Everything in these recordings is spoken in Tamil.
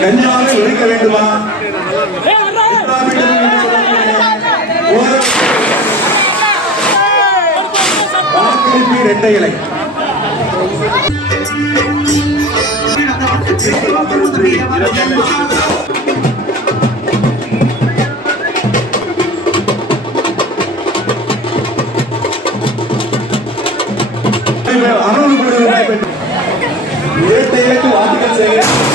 கஞ்சாவை ஒழிக்க வேண்டுமா? வாக்களிப்பு இரட்டை இலை. அறுநூறு கோடி ரூபாய் செய்கிறேன்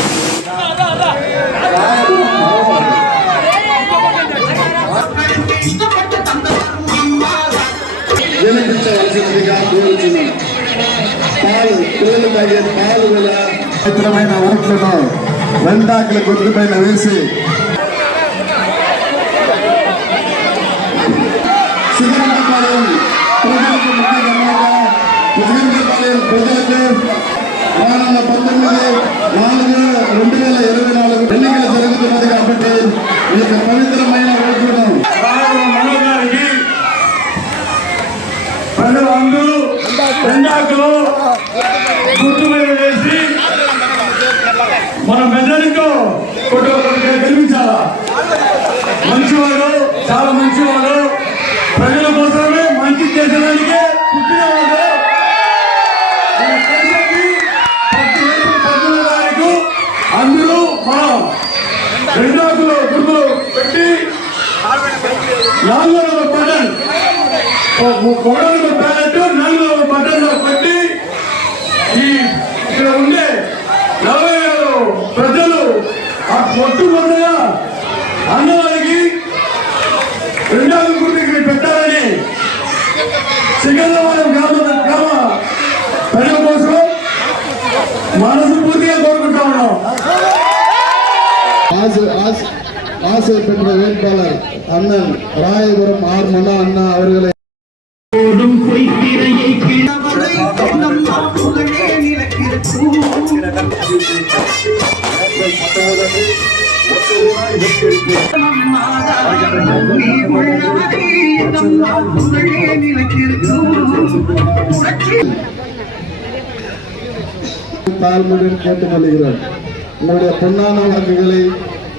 పాలు పిల్లలు తాగే పాలు వల్ల పవిత్రమైన ఓట్లను వెంటాకుల గుర్తు పైన వేసి శ్రీరంగపాలెం ప్రజలకు ముఖ్య గమనంగా శ్రీరంగపాలెం ప్రజలకు నాలుగు పంతొమ్మిది నాలుగు రెండు వేల ఇరవై నాలుగు ఎన్నికలు జరుగుతున్నది కాబట్టి ఈ యొక్క పవిత్రమైన ఎండాకులు గుర్తుపేరు వేసి మన మెదడుకు కొట్టుకోకుండా గెలిపించాలా మంచివాడు చాలా మంచివాడు. ప్రజల కోసమే మంచి చేసేదానికే పుట్టినవాడు. అందరూ మనం. రెండాకులు గుర్తులు పెట్టి నాలుగు వందల పడన్ కొడలు పడన్ బ్యాలెట్ నాలుగో నెంబర్ బటన్ లో పెట్టి ఈ ఇక్కడ ఉండే నలభై వేలు ప్రజలు ఆ మొట్టమొదటిగా అన్నవారికి రెండవ గుర్తికి పెట్టాలని సికింద్రాబాద్ గ్రామ గ్రామ ప్రజల కోసం మనసు పూర్తిగా కోరుకుంటా ఉన్నాం ஆசை ஆசை ஆசை பெற்ற வேட்பாளர் அண்ணன் ராயபுரம் ஆர் மனா அண்ணா அவர்களை தாழ்மையுடன் கேட்டுக்கொள்கிறேன் உங்களுடைய பொன்னான வாக்குகளை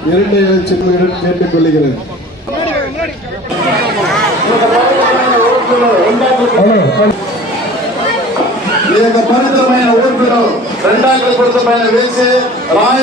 இரட்டை சின்னமுடன் கேட்டுக்கொள்கிறேன் ఈ యొక్క పరితమైన ఓట్లు రెండాకుల పరితమైన వేసి రాయ